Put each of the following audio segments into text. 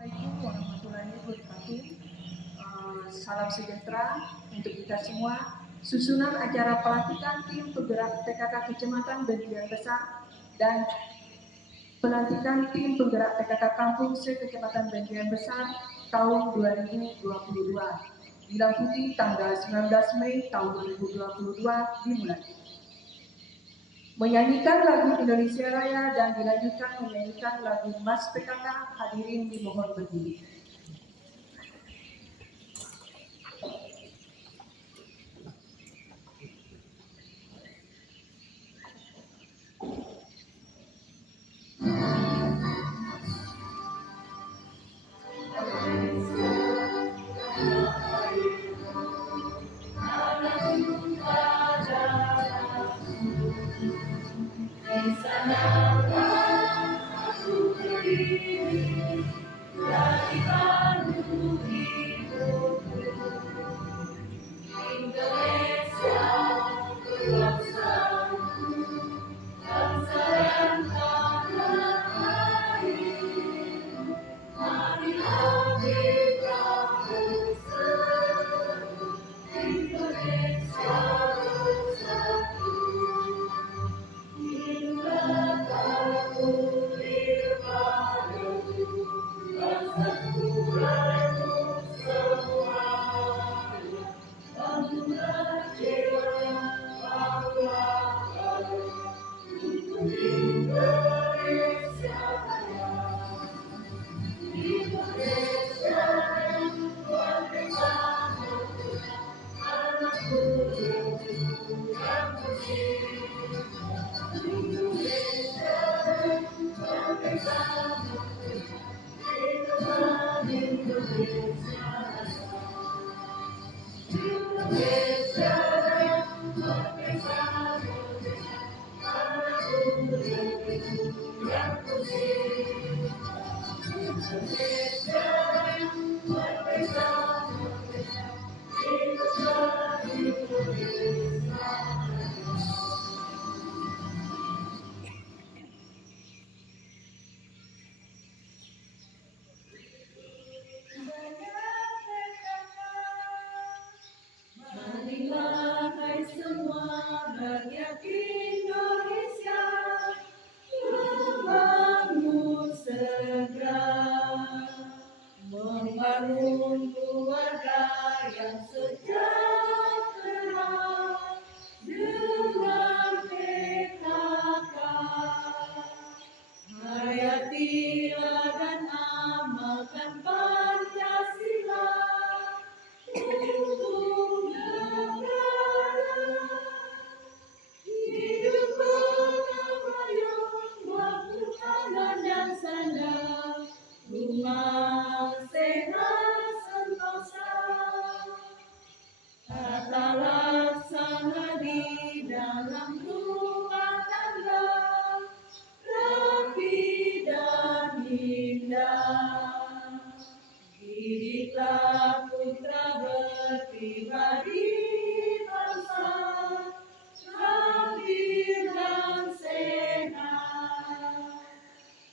Assalamualaikum warahmatullahi wabarakatuh. Salam sejahtera untuk kita semua. Susunan acara pelantikan tim penggerak PKK Kecamatan Benhian Besar dan pelantikan tim penggerak PKK Kampung se-Kecamatan Benhian Besar tahun 2022 dilanjuti tanggal 19 Mei tahun 2022 dimulai. Menyanyikan lagu Indonesia Raya dan dilanjutkan menyanyikan lagu Mas PKK. Hadirin dimohon berdiri. Marilah hai semua rakyat Indonesia, membangun segera, membangun keluarga yang sejahtera dengan PKK. Hayatilah dan amalkan Pancasila untuk negara. Hidup gotong royong, waktu tangan dan sandang, rumah sehat sentosa. Tata laksana di dalam rumah tangga, rapi dan indah. Didiklah putra berpribadi bangsa, labil dan sehat.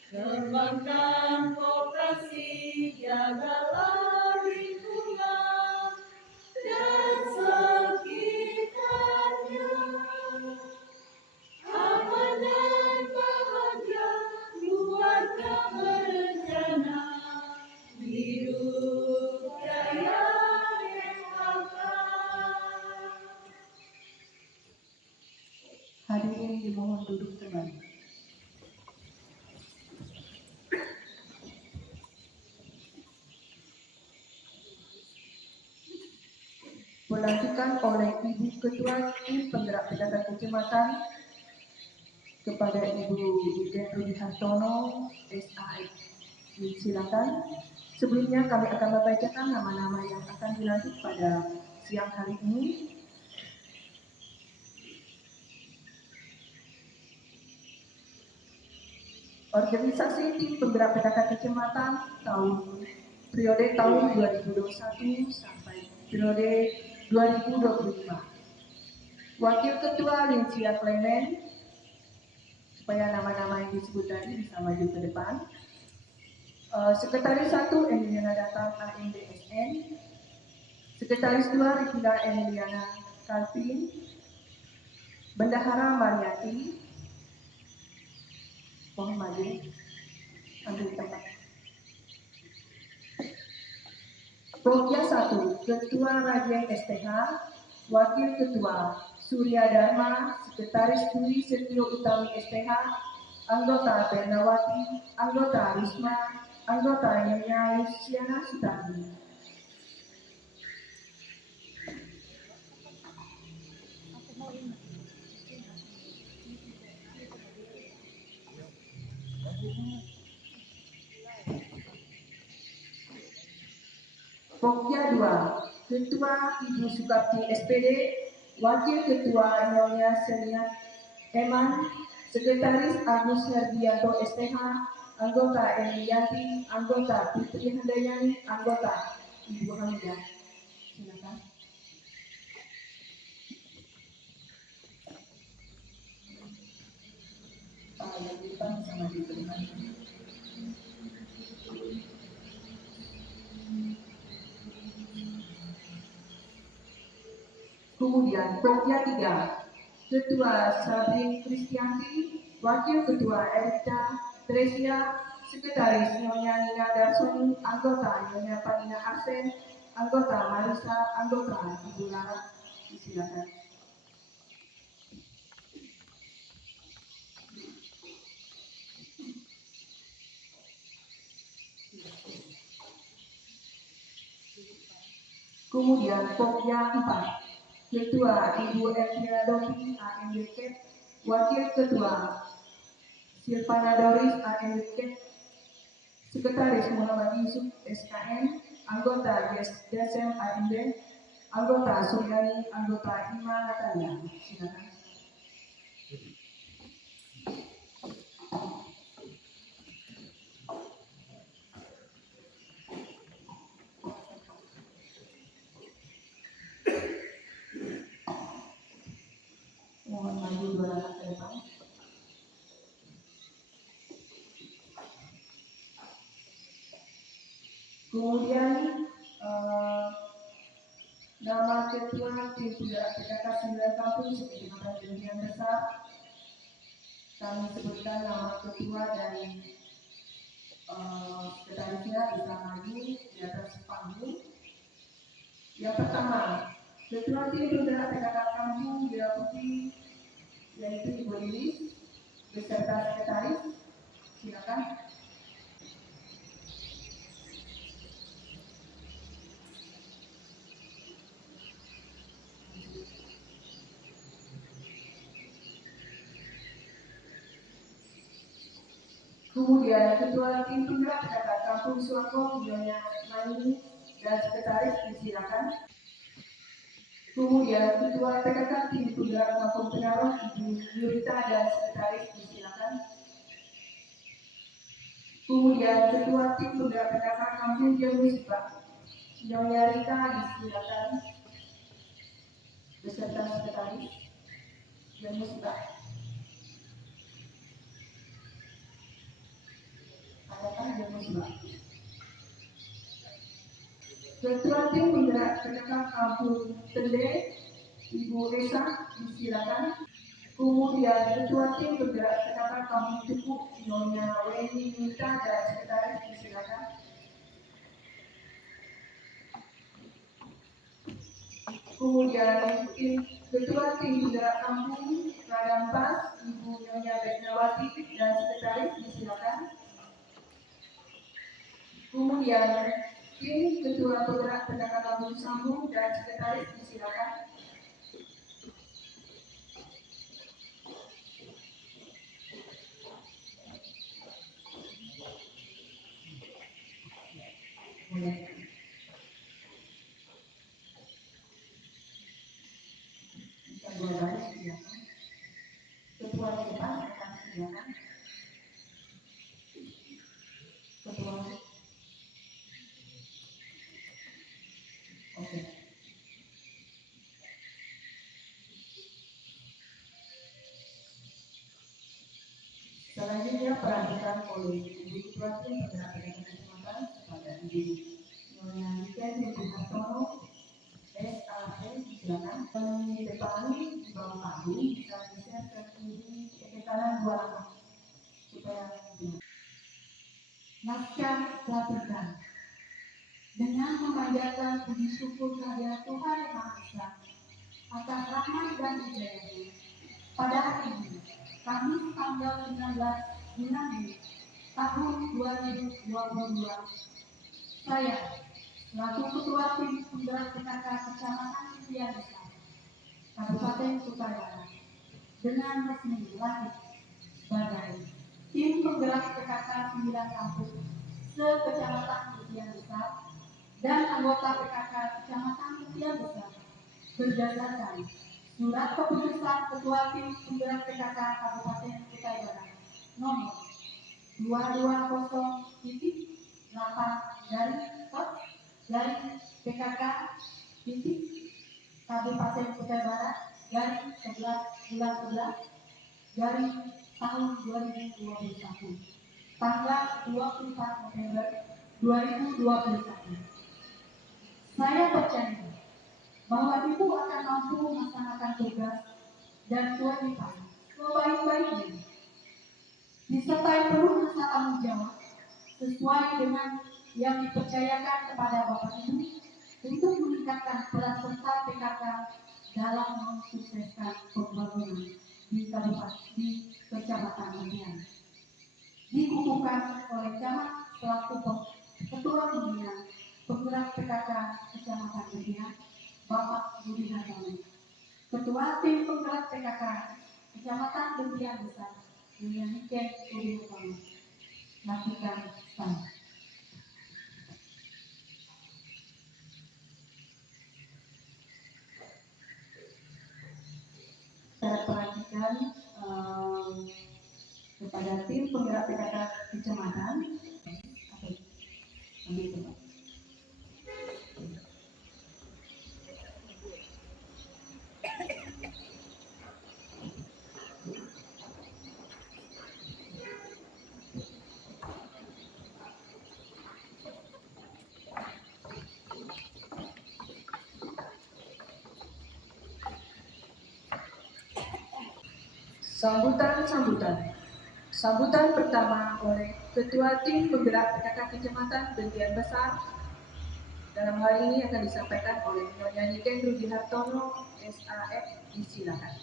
Kembangkan koperasi, jagalah lingkungan dan sekitarnya. Aman dan bahagia, keluarga berencana, hidup jaya PKK. Hadirin dimohon duduk kembali. Pelantikan oleh Ibu Ketua Tim Penggerak PKK Kecamatan kepada Ibu Dirjen Rudi Hartono, SAE. Silakan. Sebelumnya kami akan membacakan nama-nama yang akan dilantik pada siang hari ini. Organisasi Tim Penggerak PKK Kecamatan periode tahun 2021 sampai periode 2025. Wakil Ketua Lincia Clement, supaya nama-nama yang disebut tadi bisa maju ke depan. Sekretaris 1 Emiliana Datang AMDSN, Sekretaris 2 Rikila Emiliana Calvin, Bendahara Mariati, mohon maju, ambil tempat. Pokja 1 Ketua Rajeng STH, Wakil Ketua Surya Dharma, Sekretaris Dwi Setio Utami STH, Anggota Bernawati, Anggota Risma, Anggota Nyonya Luciana Sutardi. Pokja 2 Ketua Ibu Sukapti SPD, Wakil Ketua Nyonya Senia Eman, Sekretaris Agus Herdianto STH, Anggota Emiyanti, Anggota Putri Handayani, Anggota Ibu Hamidah. Silakan. Yang di depan sama di depan. Kemudian Pokja 3 Ketua Sabrin Kristianti, Wakil Ketua Erika Tresia, Sekretaris Nyonya Nina Darsoni, Anggota Nyonya Panina Arsen, Anggota Marisa, Anggota Ibu Lara. Silakan. Kemudian Pokja 4 Ketua Ibu Elvira Dovi AMDK, Wakil Ketua Silvana Doris AMDK, Sekretaris Muhammad Yusuf SKM, Anggota Desem AMD, Anggota Suryani, Anggota Ima Natalia. Silakan. Mohon maju 2 langkah ke depan. Kemudian nama Ketua Tim Penggerak PKK 9 Kampus Kecamatan Demikian Besar, kami sebutkan nama Ketua dan sekretarisnya bisa maju di atas panggung. Yang pertama, Ketua Tim Penggerak PKK Kampung Gila Putih, yaitu Ibu Lilis beserta sekretaris. Silakan. Kemudian Ketua Tim Penggerak PKK Kampung Suako, Nyonya Mani dan sekretaris. Silakan. Kemudian Ketua PKK Tim Penggerak Kampung Penaruh, Ibu Yurita dan sekretaris. Silakan. Kemudian Ketua Tim Penggerak PKK Kampung Jemusibah, Nyonya Rita. Silakan beserta sekretaris. Jemusibah. Adakah Jemusibah? Ketua Tim Penggerak PKK Kampung Tende, Ibu Esa. Silakan. Kemudian Ketua Tim Penggerak PKK Kampung Cukuk, Nyonya Weni Nita dan sekretaris. Silakan. Kemudian Ketua Tim Penggerak Kampung Radampas, Ibu Nyonya Betnawati dan sekretaris. Silakan. Kemudian Tim Ketua Penggerak PKK Kampung Sambung dan sekretaris. Silakan. Selanjutnya perhatikan oleh Ibu Ketua Tim Penggerak PKK Kecamatan kepada Ibu Nyonya Niken Hartono SAE, silakan. Didepankan di bawah panggung bisa di-share ke kiri kanan 2 langkah supaya naskah pelatihan dengan memanjatkan puji syukur kehadirat Tuhan Yang Maha Esa atas rahmat dan hidayah-Nya. Pada hari ini, Kamis tanggal 19 bulan Mei tahun 2022, saya selaku Ketua Tim Penggerak PKK Kecamatan Setian Besar, Kabupaten Sukabumi, dengan resmi dilantik sebagai Tim Penggerak PKK 9 Kampus se-Kecamatan Setian Besar dan anggota PKK Kecamatan Setian Besar berdasarkan Surat Keputusan Ketua Tim Penggerak PKK Kabupaten Kutai Barat nomor 220.8/PKK Kabupaten Kutai Barat /11/11/tahun 2021 tanggal 24 November 2021. Saya percaya bahwa Ibu akan mampu melaksanakan tugas dan kewajiban sebaik-baiknya, disertai penuh rasa tanggung jawab sesuai dengan yang dipercayakan kepada Bapak Ibu untuk meningkatkan peran serta PKK dalam mensukseskan pembangunan di Kecamatan Median. Dikukuhkan oleh Camat selaku Ketua Pembina Penggerak PKK Kecamatan Median, Bapak Budi Hartono, Ketua Tim Penggerak PKK Kecamatan Median Besar, Nyonya Niken Budi Hartono. Lakukan saya. Saya perhatikan kepada Tim Penggerak PKK Kecamatan. Ambil coba. Sambutan pertama oleh Ketua Tim Penggerak PKK Kecamatan Bentian Besar. Dalam hal ini akan disampaikan oleh Nyonya Niken Budi Hartono, SAF, disilakan.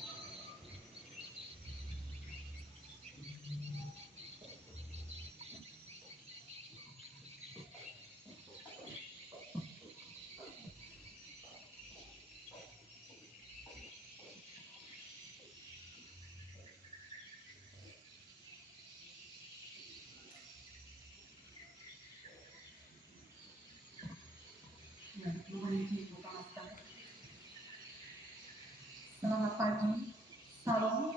Selamat pagi, salam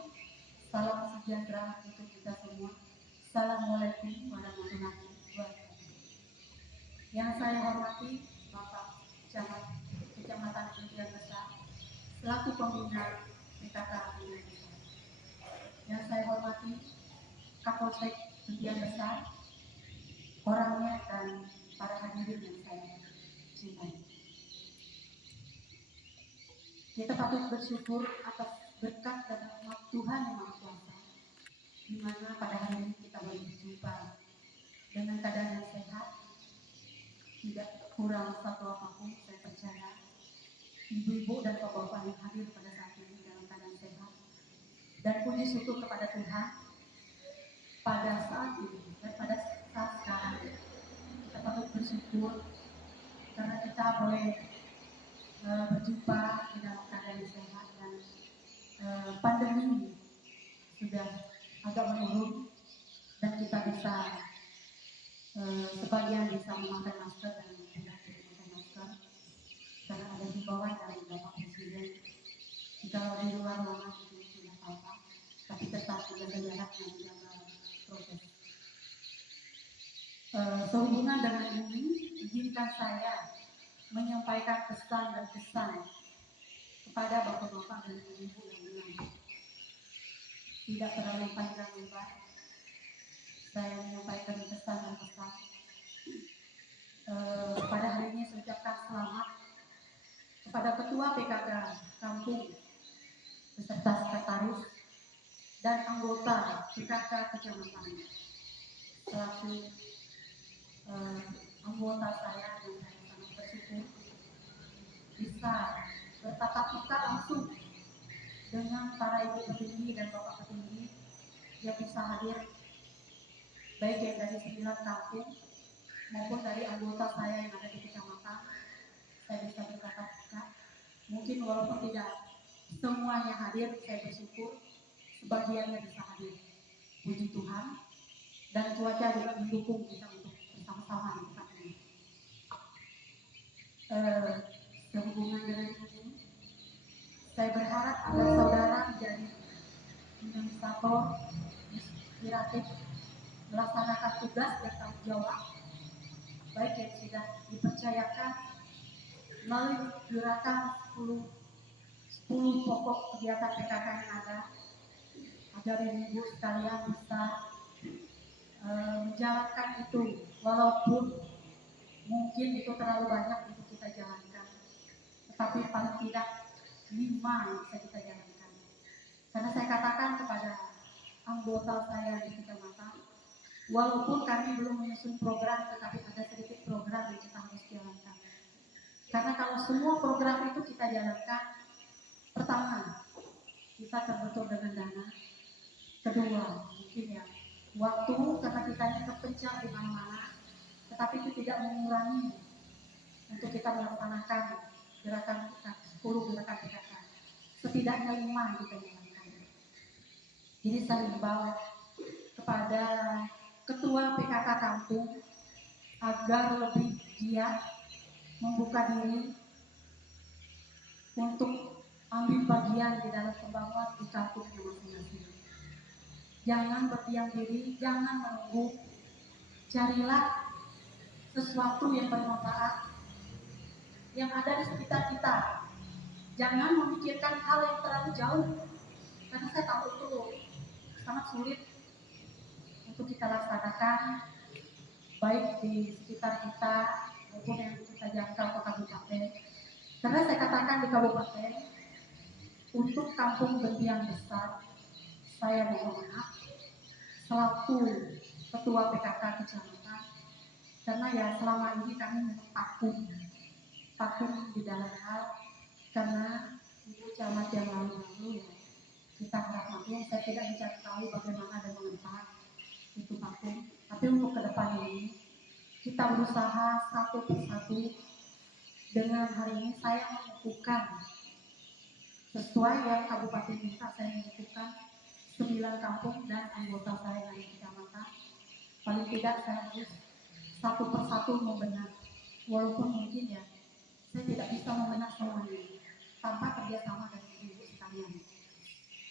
sejahtera untuk kita semua. Assalamualaikum warahmatullahi wabarakatuh. Yang saya hormati Bapak Camat Kecamatan Bentian Besar selaku pembina PKK Bentian Besar. Yang saya hormati Kapolsek Bentian Besar, orangnya dan para hadirin yang saya cintai. Kita patut bersyukur atas berkat dan rahmat Tuhan Yang Maha Kuasa, di mana pada hari ini kita boleh berjumpa dengan keadaan yang sehat, tidak kurang satu apapun. Saya percaya ibu-ibu dan bapak-bapak yang hadir pada saat ini dalam keadaan sehat, dan puji syukur kepada Tuhan pada saat ini dan pada saat sekarang kita patut bersyukur karena kita boleh berjumpa di dalam keadaan yang sehat, dan pandemi sudah agak menurun dan kita bisa sebagian bisa memakai masker dan tidak memakai masker karena ada himbauan dari Bapak Presiden jika di luar ruangan itu sudah apa-apa, tapi tetap menjaga jarak dan menjaga prokes. Sehubungan dengan ini, izinkan saya menyampaikan pesan dan kesan kepada bapak-bapak dan ibu-ibu yang menonton. Tidak terlalu panjang lebar, saya menyampaikan pesan dan pesan. Pada hari ini saya ucapkan selamat kepada Ketua PKK Kampung beserta sekretaris dan anggota PKK Kecamatan. Selaku anggota saya yang saya sangat bersyukur bisa bertatap muka langsung dengan para ibu petinggi dan bapak petinggi yang bisa hadir, baik yang dari 9 kampung maupun dari anggota saya yang ada di kecamatan. Saya bisa bertatap muka. Mungkin walaupun tidak semuanya hadir, saya bersyukur sebagiannya bisa hadir. Puji Tuhan. Dan cuaca juga mendukung kita untuk bersama-sama di tempat ini. Sehubungan dengan ini, saya berharap agar saudara menjadi administrator, inspiratif, melaksanakan tugas dan tanggung jawab, baik yang sudah dipercayakan melalui gerakan 10 pokok kegiatan PKK yang ada, agar ibu sekalian bisa menjalankan itu, walaupun mungkin itu terlalu banyak untuk kita jalankan, tetapi paling tidak 5 yang bisa kita jalankan. Karena saya katakan kepada anggota saya di kecamatan, walaupun kami belum menyusun program, tetapi ada sedikit program yang kita harus jalankan. Karena kalau semua program itu kita jalankan, pertama, kita terbentur dengan dana. Kedua, mungkin ya, waktu, karena kita ini terpencar di mana-mana, tetapi itu tidak mengurangi untuk kita melaksanakan gerakan 10 gerakan PKK. Setidaknya 5 kita jalankan. Jadi saya himbau kepada Ketua PKK Kampung agar lebih giat membuka diri untuk ambil bagian di dalam pembangunan di kampungnya masing-masing. Jangan berdiam diri, jangan menunggu. Carilah sesuatu yang bermanfaat yang ada di sekitar kita. Jangan memikirkan hal yang terlalu jauh, karena saya tahu itu sangat sulit untuk kita laksanakan, baik di sekitar kita maupun yang kita jangkau ke kabupaten. Karena saya katakan di kabupaten, untuk kampung Gentian Besar, saya mohon maaf selaku Ketua PKK Kecamatan, karena ya selama ini kami memang takut di dalam hal, karena ibu camat yang lalu-lalu ya kita harap maklum, saya tidak mencari tahu bagaimana dan mengapa itu takut. Tapi untuk ke depan ini kita berusaha satu persatu. Dengan hari ini saya mengukuhkan sesuai yang kabupaten minta, saya mengukuhkan 9 kampung dan anggota saya dari kecamatan. Paling tidak saya harus satu persatu membenar, walaupun mungkin ya saya tidak bisa membenar semuanya tanpa kerjasama dari ibu sekalian.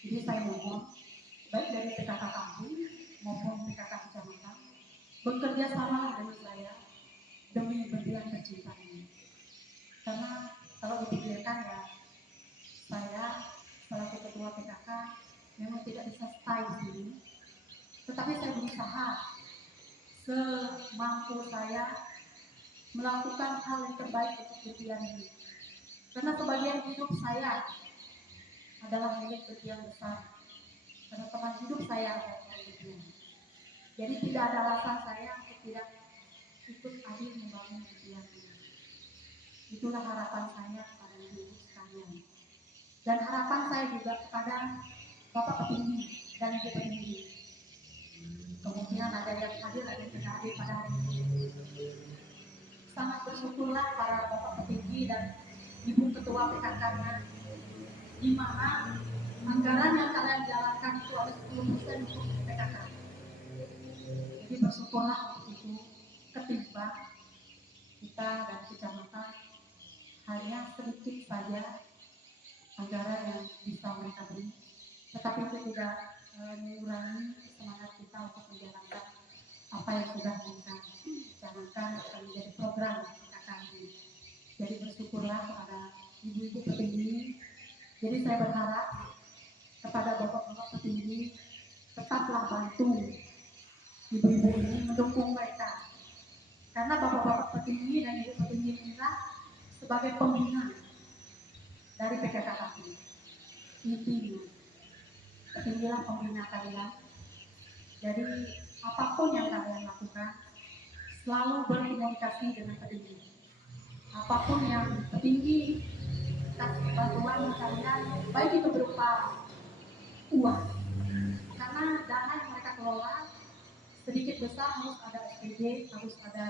Jadi saya mohon baik dari PKK kampung maupun PKK kecamatan bekerja sama dengan saya demi berdiam tercinta ini. Karena kalau dipikirkan ya, saya selaku Ketua PKK memang tidak bisa stay di sini, tetapi saya berusaha semampu saya melakukan hal yang terbaik untuk Gentian ini. Karena sebagian hidup saya adalah milik Gentian Besar, karena teman hidup saya adalah Gentian. Jadi tidak ada alasan saya untuk tidak ikut hadir membangun Gentian ini. Itulah harapan saya kepada ibu sekalian. Dan harapan saya juga kepada Bapak Petinggi dan Ibu Petinggi. Kemungkinan ada yang hadir, ada yang tidak hadir pada hari ini. Sangat bersyukurlah para Bapak Petinggi dan Ibu Ketua PKK-nya, di mana anggaran yang kalian jalankan itu ada 10% untuk PKK. Jadi bersyukurlah untuk itu, ketimbang kita dan kecamatan hanya sedikit saja anggaran yang bisa mereka beri, tetapi itu tidak mengurangi semangat kita untuk menjalankan apa yang sudah mereka canangkan akan menjadi program PKK ini. Jadi bersyukurlah kepada ibu-ibu petinggi. Jadi saya berharap kepada bapak-bapak petinggi, tetaplah bantu ibu-ibu ini mendukung mereka. Karena bapak-bapak petinggi dan ibu petinggi inilah sebagai pembina dari PKKKP. Intinya, petinggilah pembina kalian. Jadi apapun yang kalian lakukan, selalu berkomunikasi dengan petinggi. Apapun yang petinggi kasih bantuan kalian, baik itu berupa uang, karena dana yang mereka kelola sedikit besar harus ada SPG, harus ada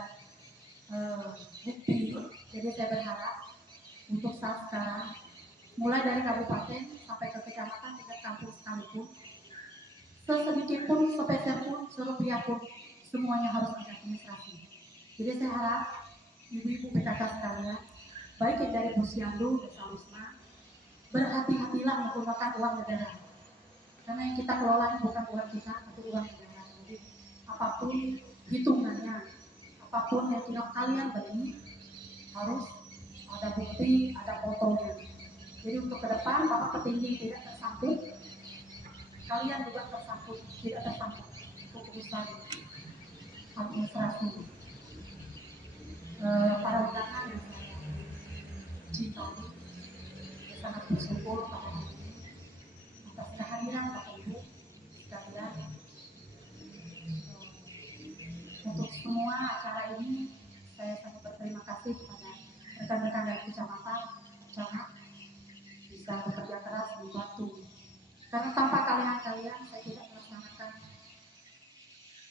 bukti. Jadi saya berharap untuk saat sekarang, mulai dari kabupaten sampai ke kecamatan, tingkat kampus sekalipun, sesedikit pun, sepeser pun, serupiah pun, semuanya harus ada administrasi. Jadi saya harap ibu-ibu PKK sekalian, baik yang dari Posyandu, Desa Wisma, berhati-hatilah menggunakan uang negara. Karena yang kita kelola bukan uang kita, tapi uang negara. Jadi apapun hitungannya, apapun yang tidak kalian beli, harus ada bukti, ada fotonya. Jadi untuk ke depan, Bapak petinggi tidak tersangkut, kalian juga tersangkut, tidak tersangkut untuk urusan administrasi. Para undangan yang saya cintai, saya sangat bersyukur pada hari ini atas kehadiran Bapak Ibu sekalian. Untuk semua acara ini, saya sangat berterima kasih kepada rekan-rekan dari kecamatan, camat, bisa bekerja keras membantu. Karena tanpa kalian saya tidak melaksanakan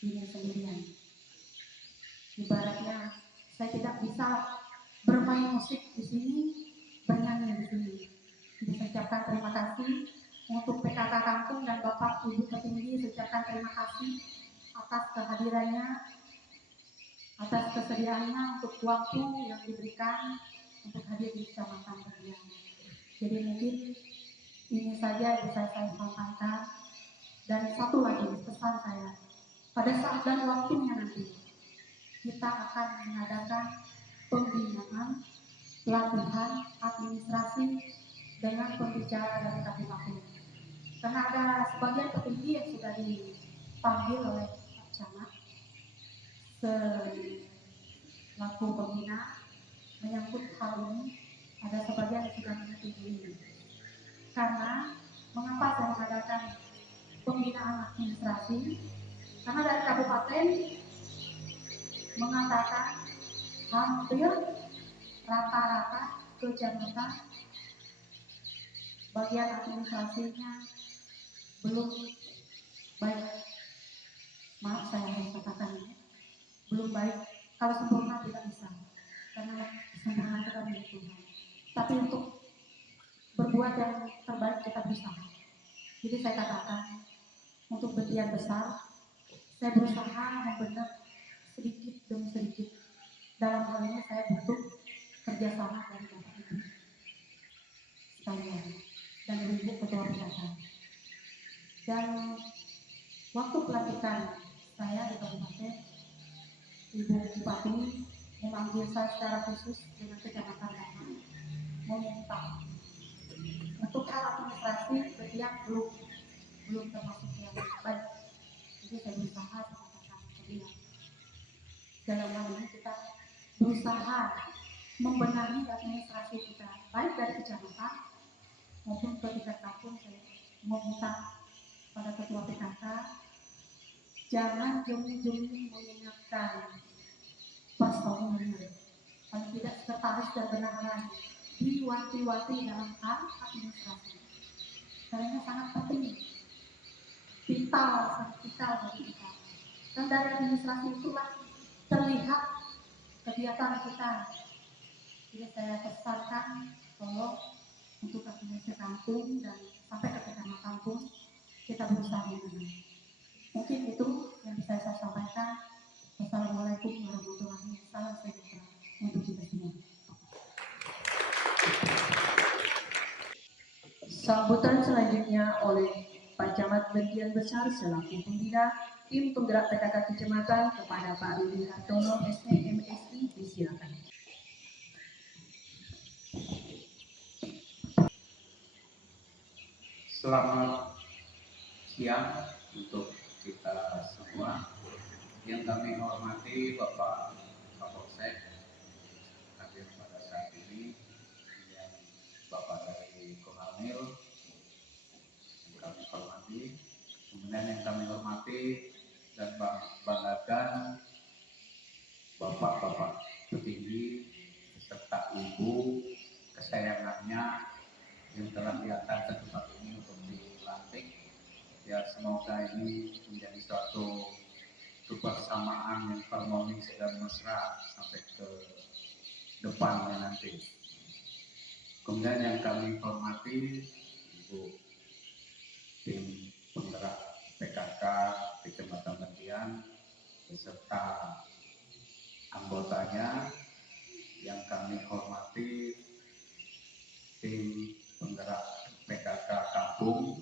ini sendirian. Ibaratnya saya tidak bisa bermain musik di sini, bernyanyi di sini. Jadi saya ucapkan terima kasih untuk PKK Kampung dan Bapak Ibu petinggi. Saya ucapkan terima kasih atas kehadirannya, atas kesediaannya untuk waktu yang diberikan untuk hadir di kecamatan kalian. Jadi mungkin ini saja yang bisa saya sampaikan. Dan satu lagi pesan saya, pada saat dan waktunya nanti kita akan mengadakan pembinaan, pelatihan, administrasi dengan pembicara dari kabupaten. Karena ada sebagian petinggi yang sudah dipanggil oleh Pak Camat selaku pembina menyangkut hal ini. Ada sebagian yang sudah menyetujui. Karena mengapa saya mengadakan pembinaan administrasi? Karena dari kabupaten mengatakan hampir rata-rata kecamatan bagian administrasinya belum baik. Maaf saya harus katakan ini, belum baik. Kalau sempurna tidak bisa, karena sempurna itu kan milik Tuhan. Tapi untuk berbuat yang terbaik kita berusaha. Jadi saya katakan untuk bagian besar saya berusaha membenar sedikit demi sedikit. Dalam hal ini saya butuh kerjasama dari Bapak Ibu sekalian dan Ibu Ketua PKK. Dan waktu pelantikan saya di kabupaten, Ibu Bupati memanggil saya secara khusus dengan Kecamatan Dana, meminta untuk hal administrasi bagian belum termasuk yang baik. Jadi saya berusaha mengatakan kemudian dalam hal ini kita berusaha membenahi administrasi kita, baik dari kecamatan maupun ke tingkat kampung. Saya meminta pada ketua PKK jangan jeli-jeli mengingatkan personilnya, paling tidak sekretaris dan bendahara diwati-wati dalam hal administrasi. Karena sangat penting, sangat vital bagi kita. Dan dari administrasi itulah terlihat kegiatan kita. Jadi saya pesankan tolong untuk administrasi kampung dan sampai ke kecamatan pun kita berusaha mengenai. Mungkin itu yang bisa saya sampaikan. Wassalamualaikum warahmatullahi wabarakatuh. Salam sejahtera untuk kita semua. Sambutan selanjutnya oleh Pak Camat bagian besar selaku pembina tim penggerak PKK Kecamatan kepada Pak Rudi Hartono SMMSI, disilakan. Selamat siang untuk kita semua. Yang kami hormati Bapak Kapolsek hadir pada saat ini, yang Bapak dari Koramil yang kami hormati, kemudian yang kami hormati dan banggakan Bapak-bapak petinggi serta ibu kesayangannya yang telah datang ke tempat ini untuk dilantik. Ya, semoga ini menjadi suatu kebersamaan yang harmonis dan mesra sampai ke depannya nanti. Kemudian yang kami hormati Ibu tim penggerak PKK Kecamatan Bantian beserta anggotanya, yang kami hormati tim penggerak PKK Kampung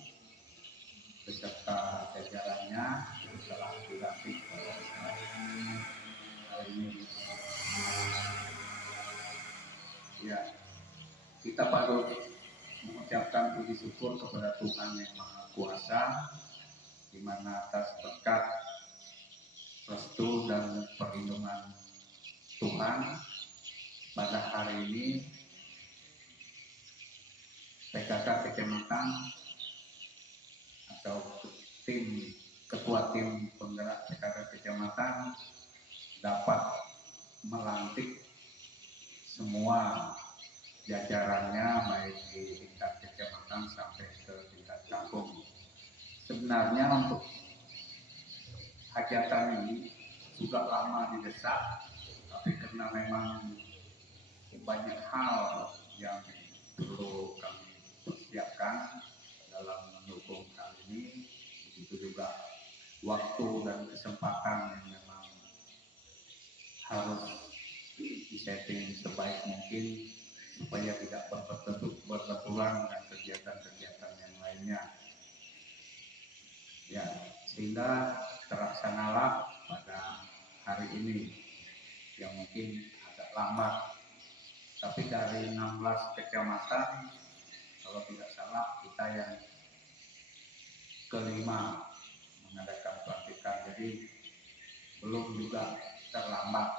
beserta jajarannya yang telah dilantik pada saat hari ini. Ya, kita patut mengucapkan puji syukur kepada Tuhan yang Maha Kuasa, di mana atas berkat restu dan perlindungan Tuhan pada hari ini PKK Kecamatan atau ketua tim penggerak PKK Kecamatan dapat melantik semua jajarannya baik di tingkat kecamatan sampai ke tingkat kampung. Sebenarnya untuk hajatan ini sudah lama didesak, tapi karena memang banyak hal yang perlu kami persiapkan dalam mendukung hal ini, begitu juga waktu dan kesempatan yang memang harus disetting sebaik mungkin supaya tidak berbenturan dengan kegiatan-kegiatan yang lainnya. Ya, sehingga terlaksanalah pada hari ini yang mungkin agak lambat, tapi dari 16 kecamatan kalau tidak salah kita yang kelima mengadakan pelantikan, jadi belum juga terlambat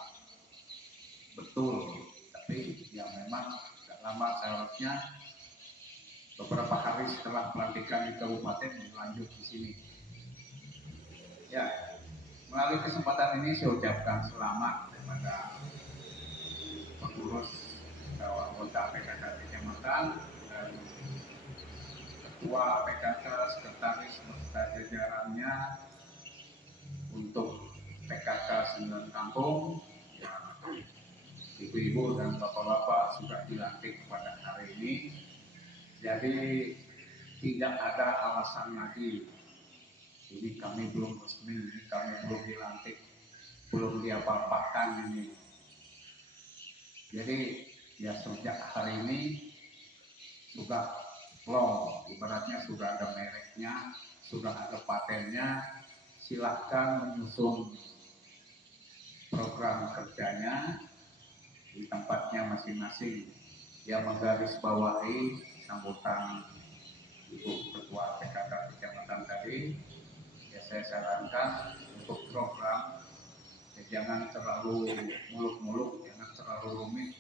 betul, tapi yang memang agak lambat. Seharusnya beberapa hari setelah pelantikan di kabupaten lanjut di sini. Ya, melalui kesempatan ini saya ucapkan selamat kepada pengurus atau anggota PKK Kecamatan dan ketua PKK, sekretaris beserta jajarannya untuk PKK 9 Kampung. Ya, ibu-ibu dan bapak-bapak sudah dilantik pada hari ini, jadi tidak ada alasan lagi ini kami belum resmi, ini kami belum dilantik, belum diapa-apakan ini. Jadi ya sejak hari ini sudah long, ibaratnya sudah ada mereknya, sudah ada patennya, silahkan menyusun program kerjanya di tempatnya masing-masing. Yang menggarisbawahi sambutan Ibu Ketua PKK Kecamatan tadi, ya saya sarankan untuk program ya jangan terlalu muluk-muluk, jangan terlalu rumit,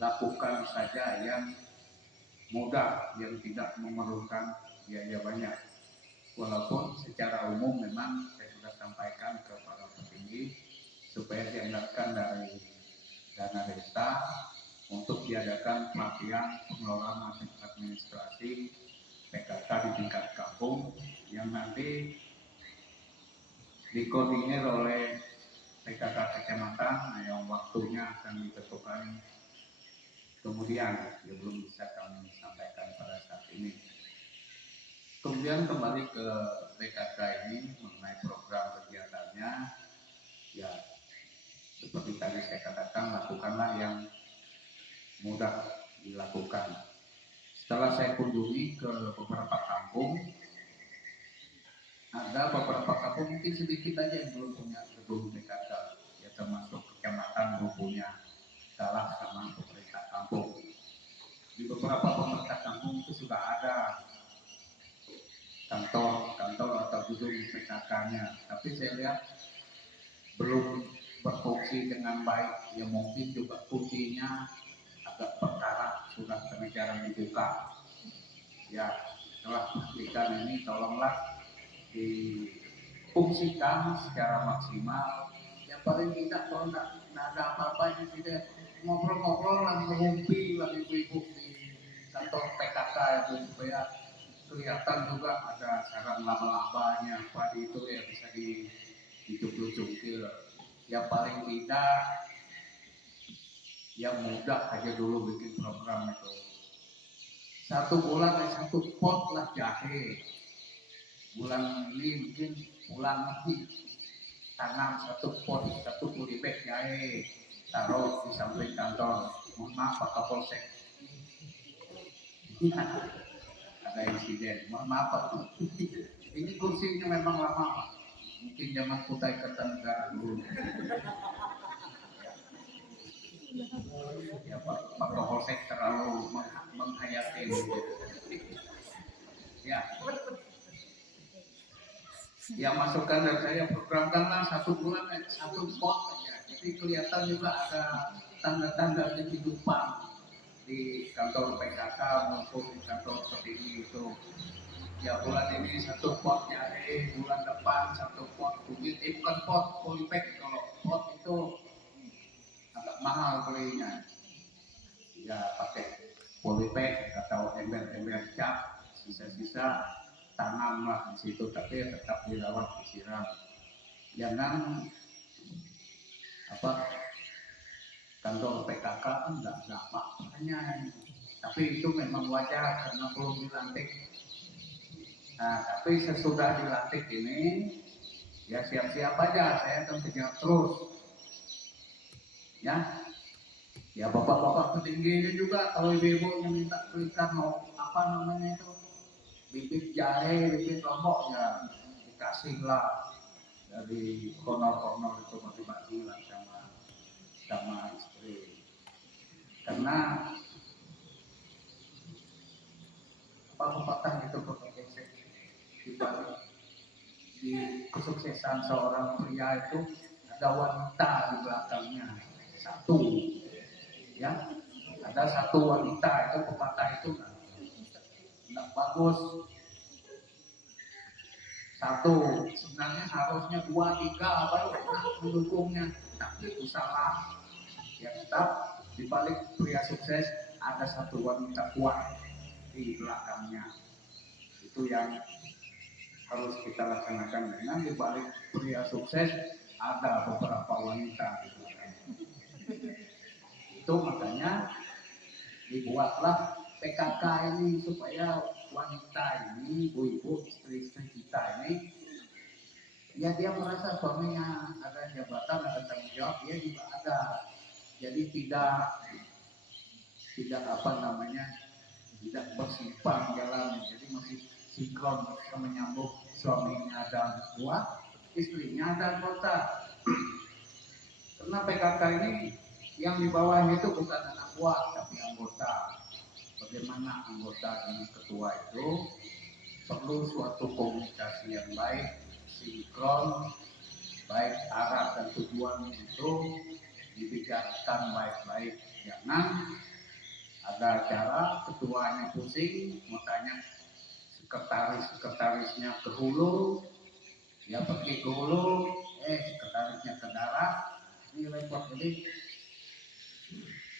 lakukan saja yang mudah, yang tidak memerlukan biaya banyak. Walaupun secara umum memang saya sudah sampaikan ke para petinggi supaya dianggarkan dari dana desa untuk diadakan pelatihan pengelolaan administrasi PKK di tingkat kampung yang nanti dikoordinir oleh PKK Kecamatan yang waktunya akan ditentukan kemudian, ya belum bisa kami sampaikan pada saat ini. Kemudian kembali ke PKK ini mengenai program kegiatannya, ya seperti tadi saya katakan, lakukanlah yang mudah dilakukan. Setelah saya kunjungi ke beberapa kampung, ada beberapa kampung mungkin sedikit aja yang belum punya gedung PKK, ya termasuk kecamatan belum punya, salah sama pemerintah kampung. Di beberapa pemerintah kampung itu sudah ada kantor atau gedung PKK-nya, tapi saya lihat belum berfungsi dengan baik, ya mungkin juga kuncinya agak berkarat, sudah jarang dibuka. Ya, setelah pendidikan ini tolonglah difungsikan secara maksimal. Yang paling tidak kalau nggak ada apa-apanya tidak ngobrol-ngobrol lah, ngerumpi lah ibu-ibu di kantor PKK itu supaya kelihatan juga ada sarang laba-labanya, padi itu ya bisa dijuk-jukil. Yang paling tidak yang mudah aja dulu bikin program itu. 1 bulan 1 pot lah jahe. Bulan ini mungkin bulan ini tanam 1 pot 1 polybag jahe, taruh di samping kantor. Mohon maaf Pak Kapolsek, ada insiden. Mohon maaf Pak. Ini kursinya memang lama Pak. Mungkin zaman Kutai Kartanegara dulu. Ya Pak Kapolsek terlalu menghayati. Ya masukkan dari saya, programkanlah 1 bulan 1 pot aja. Jadi kelihatan juga ada tanda-tanda kehidupan di kantor PKK maupun di kantor Kediri itu. Ya bulan ini 1 pot jahe, bulan depan 1 pot kunyit. Bukan pot polybag, kalau pot itu agak mahal belinya. Ya pakai polybag atau ember-ember cat, sisa-sisa tanamlah di situ, tapi tetap dirawat, disiram. Jangan kantor PKK kan nggak apa-apanya, tapi itu memang wajar karena belum dilantik. Nah, tapi sesudah dilantik ini ya siap-siap aja, saya akan kejar terus. Ya bapak-bapak petingginya juga, kalau ibu-ibu yang minta berikan mau bibit jahe, bibit lombok, ya dikasihlah dari honor-honor itu, bagi-bagi lah sama istri. Karena pepatah itu bergesek di balik di kesuksesan seorang pria itu ada wanita di belakangnya. 1, ya, ada 1 wanita, itu pepatah itu nggak bagus. 1, sebenarnya harusnya 2, 3 baru mendukungnya, tapi itu salah. Ya tetap di balik pria sukses ada 1 wanita kuat di belakangnya. Itu yang harus kita laksanakan. Dengan di balik pria sukses ada beberapa wanita di belakangnya. Itu makanya dibuatlah PKK ini supaya wanita ini, ibu-ibu, istri-istri kita ini, ya dia merasa suaminya ada jabatan, ada tanggung jawab, dia juga ada. Jadi tidak tidak bersimpang jalan, jadi masih sinkron, bisa menyambung suaminya ada buat, istrinya ada anggota. Karena PKK ini yang di bawahnya itu bukan anak buah tapi anggota. Bagaimana anggota dan ketua itu perlu suatu komunikasi yang baik, sinkron, baik arah dan tujuan itu dibicarakan baik-baik. Jangan ada acara ketuanya pusing, makanya sekretarisnya ke hulu, ya pergi ke hulu, sekretarisnya ke darat, ini repot. Jadi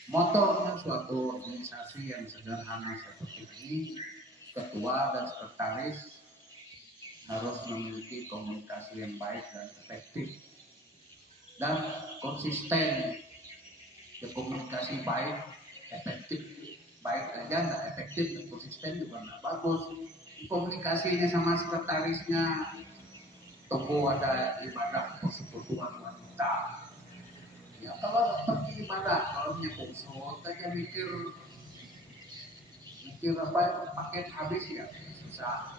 motornya suatu organisasi yang sederhana seperti ini, ketua dan sekretaris harus memiliki komunikasi yang baik dan efektif dan konsisten. Ya, komunikasi baik, efektif, baik aja nggak efektif dan konsisten juga nggak bagus. Komunikasinya sama sekretarisnya, tunggu ada ibadah persekutuan wanita. Ya kalau pergi ibadah, kalau nyekungsut aja mikir paket habis ya susah.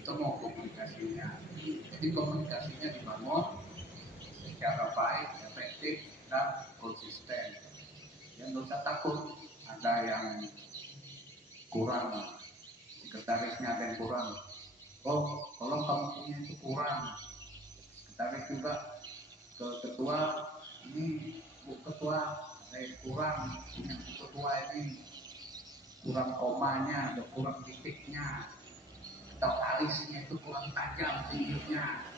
Ketemu komunikasinya. Jadi komunikasinya dibangun secara baik, efektif dan konsisten. Yang nggak usah takut ada yang kurang, sekretarisnya ada yang kurang. Oh, kalau kamu punya itu kurang, sekretaris juga ke ketua, ini Bu Ketua saya kurang, punya Bu Ketua ini kurang komanya, atau kurang titiknya, atau alisnya itu kurang tajam tingginya,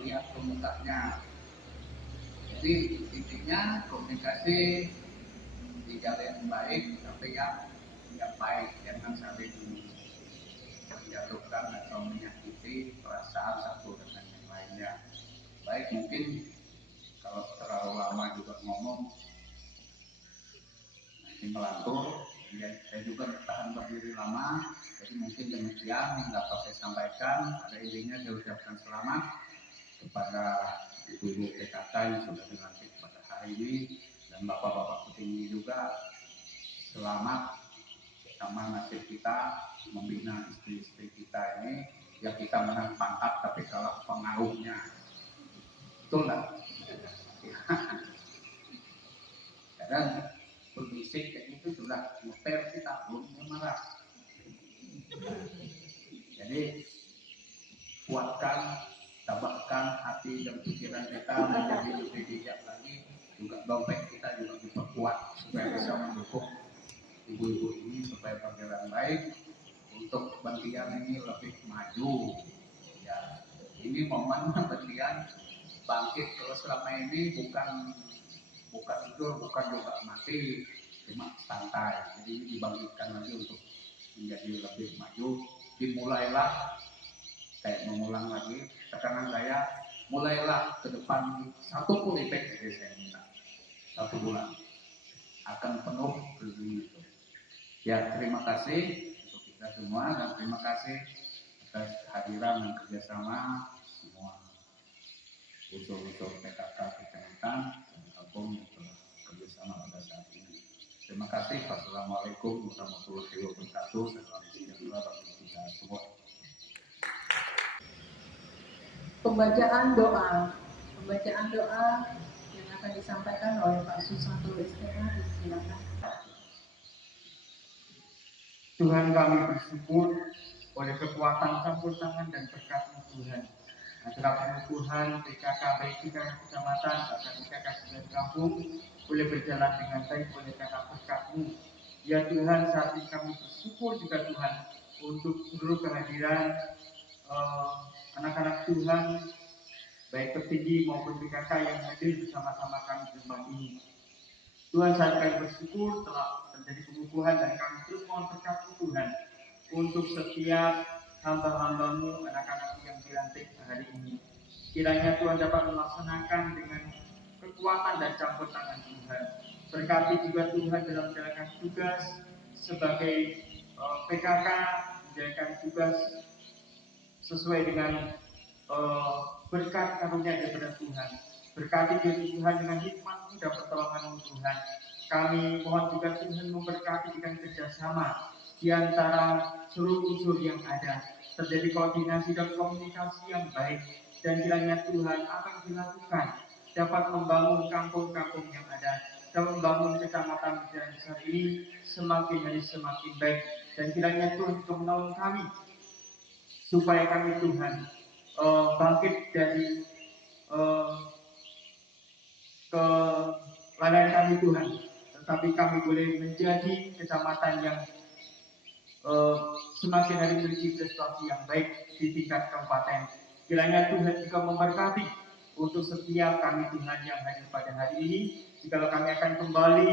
lihat pemukanya. Jadi intinya komunikasi di jalan yang baik, tapi yang baik, jangan saling menjatuhkan atau menyakiti perasaan satu dengan yang lainnya. Baik, mungkin kalau terlalu lama juga ngomong nanti melantur. Ya, saya juga tahan berdiri lama, jadi mungkin demikian yang dapat saya sampaikan. Ada intinya saya ucapkan selamat kepada ibu-ibu PKK yang sudah dilantik pada hari ini, dan bapak-bapak petinggi juga. Selamat sama nasib kita membina istri-istri kita ini, yang kita menang pangkat tapi kalah pengaruhnya. Betul nggak? Kadang berbisik kayak itu sudah ngeper kita, belum marah. Jadi kuatkan, tabahkan hati dan pikiran kita menjadi lebih bijak lagi. Juga dompet kita juga diperkuat supaya bisa mendukung ibu-ibu ini supaya berjalan baik untuk Bantian ini lebih maju. Ya, ini momen Bantian bangkit. Kalau selama ini bukan tidur, bukan juga mati, cuma santai. Jadi ini dibangkitkan lagi untuk menjadi lebih maju. Dimulailah, kayak mengulang lagi tekanan saya, mulailah ke depan satu politik. Jadi saya minta 1 bulan akan penuh begitu. Ya, terima kasih untuk kita semua, dan terima kasih atas kehadiran dan kerjasama semua unsur-unsur PKK Kecamatan dan kampung yang telah kerjasama pada saat ini. Terima kasih. Wassalamualaikum warahmatullahi wabarakatuh. Salam sejahtera bagi kita semua. Pembacaan doa yang akan disampaikan oleh Pak Susanto Istana. Silakan. Tuhan, kami bersyukur oleh kekuatan campur tangan dan berkat-Mu Tuhan. Agar pengukuhan PKK baik di kecamatan bahkan PKK di kampung boleh berjalan dengan baik oleh karena berkat-Mu. Ya Tuhan, saat ini kami bersyukur juga Tuhan untuk seluruh kehadiran anak-anak Tuhan, baik petinggi maupun PKK yang hadir bersama-sama kami di tempat ini. Tuhan, saat kami bersyukur telah terjadi pengukuhan, dan kami terus mohon berkat Tuhan untuk setiap hamba-hamba-Mu, anak-anak yang dilantik hari ini. Kiranya Tuhan dapat melaksanakan dengan kekuatan dan campur tangan Tuhan. Berkati juga Tuhan dalam menjalankan tugas sebagai PKK, menjalankan tugas sesuai dengan berkat karunia daripada Tuhan. Berkati Tuhan dengan hikmat-Mu dan pertolongan-Mu Tuhan. Kami mohon juga Tuhan memberkati dengan kerjasama di antara seluruh unsur yang ada. Terjadi koordinasi dan komunikasi yang baik. Dan kiranya Tuhan apa yang dilakukan dapat membangun kampung-kampung yang ada. Dan membangun kecamatan besar ini semakin hari semakin baik. Dan kiranya Tuhan juga menolong kami supaya kami Tuhan bangkit dari kelalaian kami Tuhan, tetapi kami boleh menjadi kecamatan yang semakin hari memiliki prestasi yang baik di tingkat kabupaten. Kiranya Tuhan juga memberkati untuk setiap kami Tuhan yang hadir pada hari ini. Jikalau kami akan kembali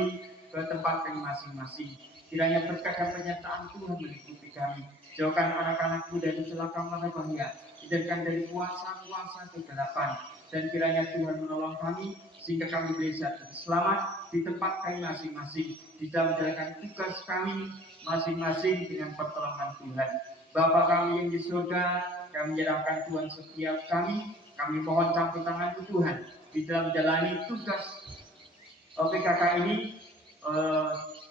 ke tempat kami masing-masing, kiranya berkat dan penyertaan Tuhan meliputi kami. Jauhkan anak-anakku dari celaka mara bahaya, hindarkan dari kuasa-kuasa kegelapan, dan kiranya Tuhan menolong kami sehingga kami bisa selamat di tempat kami masing-masing, bisa menjalankan tugas kami masing-masing dengan pertolongan Tuhan. Bapa kami yang di surga, kami menyerahkan Tuhan setiap kami mohon campur tangan Tuhan di dalam menjalani tugas PKK ini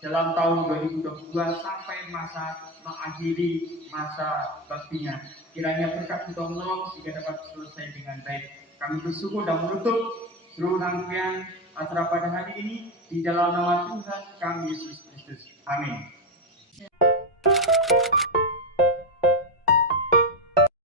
dalam tahun 2022 sampai masa mengakhiri masa baktinya. Kiranya berkat untuk menolong sehingga dapat selesai dengan baik. Kami bersyukur dan menutup seluruh rangkaian acara pada hari ini di dalam nama Tuhan kami Yesus Kristus. Amin.